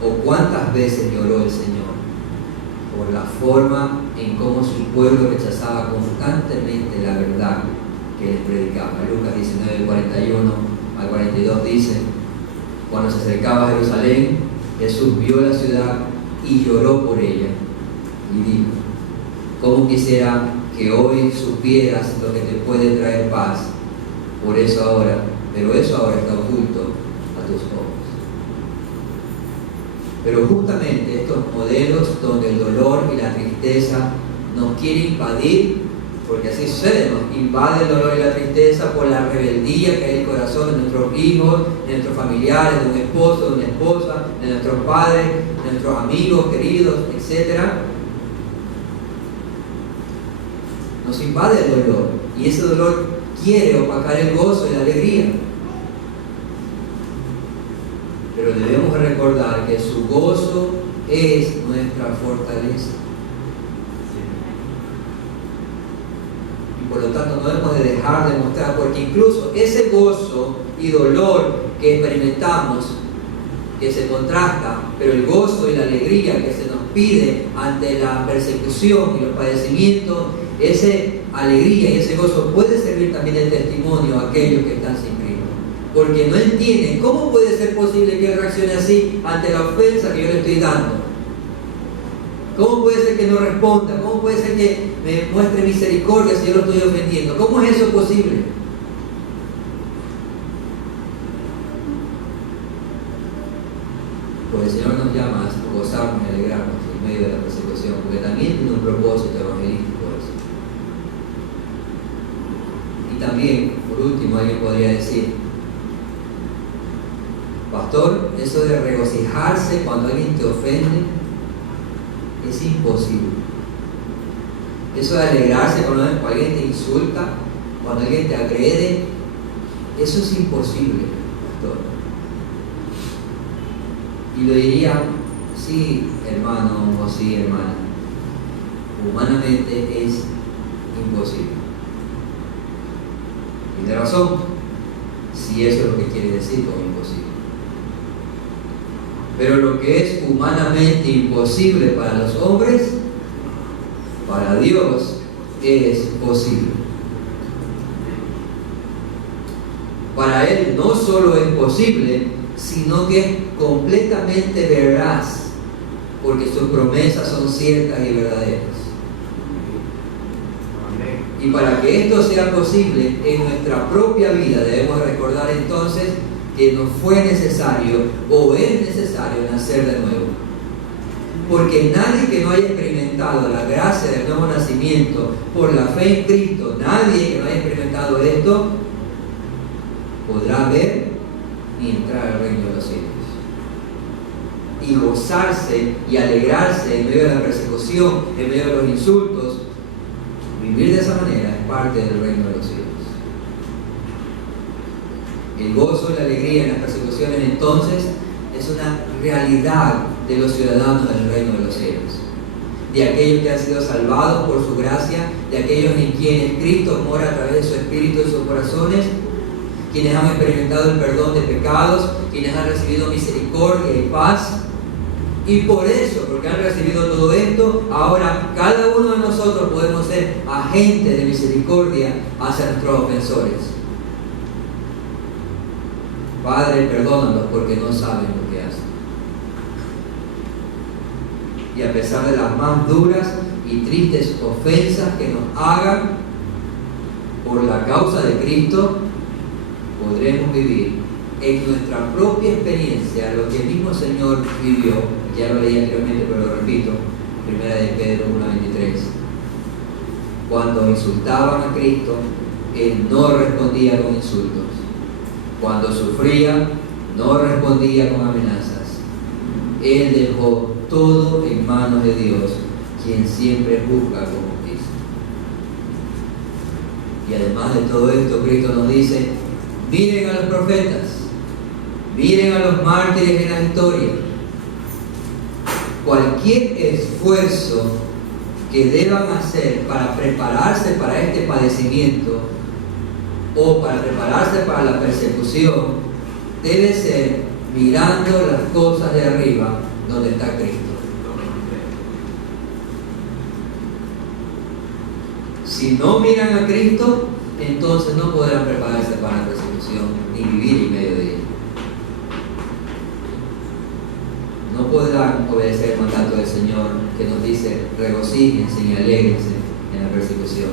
¿O cuántas veces lloró el Señor por la forma en cómo su pueblo rechazaba constantemente la verdad que les predicaba? Lucas 19, 41 al 42 dice: cuando se acercaba a Jerusalén, Jesús vio la ciudad y lloró por ella y dijo: cómo quisiera que hoy supieras lo que te puede traer paz, pero eso ahora está oculto a tus ojos. Pero justamente estos modelos donde el dolor y la tristeza nos quieren invadir, porque así sucede, nos invade el dolor y la tristeza por la rebeldía que hay en el corazón de nuestros hijos, de nuestros familiares, de un esposo, de una esposa, de nuestros padres, de nuestros amigos, queridos, etc. Nos invade el dolor y ese dolor quiere opacar el gozo y la alegría. Pero debemos recordar que su gozo es nuestra fortaleza. Y por lo tanto no debemos de dejar de mostrar, porque incluso ese gozo y dolor que experimentamos, que se contrasta, pero el gozo y la alegría que se nos pide ante la persecución y los padecimientos, esa alegría y ese gozo puede servir también de testimonio a aquellos que están sin Cristo. Porque no entienden cómo puede ser posible que él reaccione así ante la ofensa que yo le estoy dando. ¿Cómo puede ser que no responda? ¿Cómo puede ser que me muestre misericordia si yo lo estoy ofendiendo? ¿Cómo es eso posible? Pues el Señor nos llama a gozarnos y alegrarnos en medio de la persecución, porque también tiene un propósito evangelístico eso. Y también, por último, alguien podría decir: pastor, eso de regocijarse cuando alguien te ofende es imposible. Eso de alegrarse cuando alguien te insulta, cuando alguien te agrede, eso es imposible, pastor. Y lo diría: sí, hermano, o sí, hermana, humanamente es imposible. Tiene razón, si eso es lo que quiere decir como imposible. Pero lo que es humanamente imposible para los hombres, para Dios es posible. Para Él no solo es posible, sino que es completamente veraz, porque sus promesas son ciertas y verdaderas. Y para que esto sea posible en nuestra propia vida, debemos recordar entonces que nos fue necesario o es necesario nacer de nuevo. Porque nadie que no haya experimentado la gracia del nuevo nacimiento por la fe en Cristo, nadie que no haya experimentado esto, podrá ver ni entrar al reino de los cielos. Y gozarse y alegrarse en medio de la persecución, en medio de los insultos, vivir de esa manera es parte del reino de los cielos. El gozo y la alegría en las persecuciones entonces es una realidad de los ciudadanos del reino de los cielos, de aquellos que han sido salvados por su gracia, de aquellos en quienes Cristo mora a través de su Espíritu en sus corazones, quienes han experimentado el perdón de pecados, quienes han recibido misericordia y paz. Y por eso, porque han recibido todo esto, ahora cada uno de nosotros podemos ser agentes de misericordia hacia nuestros ofensores. Padre, perdónalos porque no saben lo que hacen. Y a pesar de las más duras y tristes ofensas que nos hagan por la causa de Cristo, podremos vivir en nuestra propia experiencia lo que el mismo Señor vivió. Ya lo leí anteriormente, pero lo repito, 1 de Pedro 1:23. Cuando insultaban a Cristo, Él no respondía con insultos. Cuando sufría, no respondía con amenazas. Él dejó todo en manos de Dios, quien siempre juzga con justicia. Y además de todo esto, Cristo nos dice: miren a los profetas, miren a los mártires en la historia. Cualquier esfuerzo que deban hacer para prepararse para este padecimiento o para prepararse para la persecución debe ser mirando las cosas de arriba donde está Cristo. Si no miran a Cristo, entonces no podrán prepararse para la persecución ni vivir en medio de ella. No podrán obedecer el mandato del Señor que nos dice: regocíjense y alégrense en la persecución.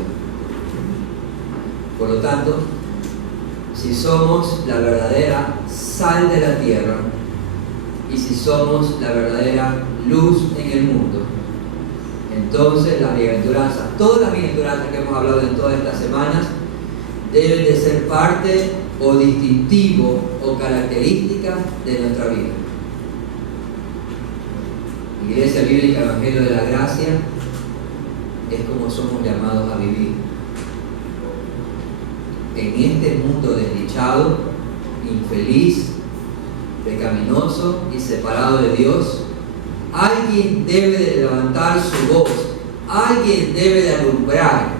Por lo tanto, si somos la verdadera sal de la tierra y si somos la verdadera luz en el mundo, entonces las bienaventuranzas, todas las bienaventuranzas que hemos hablado en todas estas semanas, deben de ser parte o distintivo o característica de nuestra vida. Iglesia Bíblica Evangelio de la Gracia es como somos llamados a vivir. En este mundo desdichado, infeliz, pecaminoso y separado de Dios, alguien debe de levantar su voz, alguien debe de alumbrar,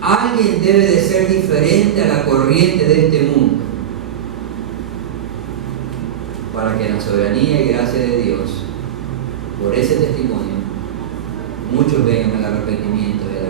alguien debe de ser diferente a la corriente de este mundo, para que la soberanía y gracia de Dios, por ese testimonio, muchos vengan al arrepentimiento y a la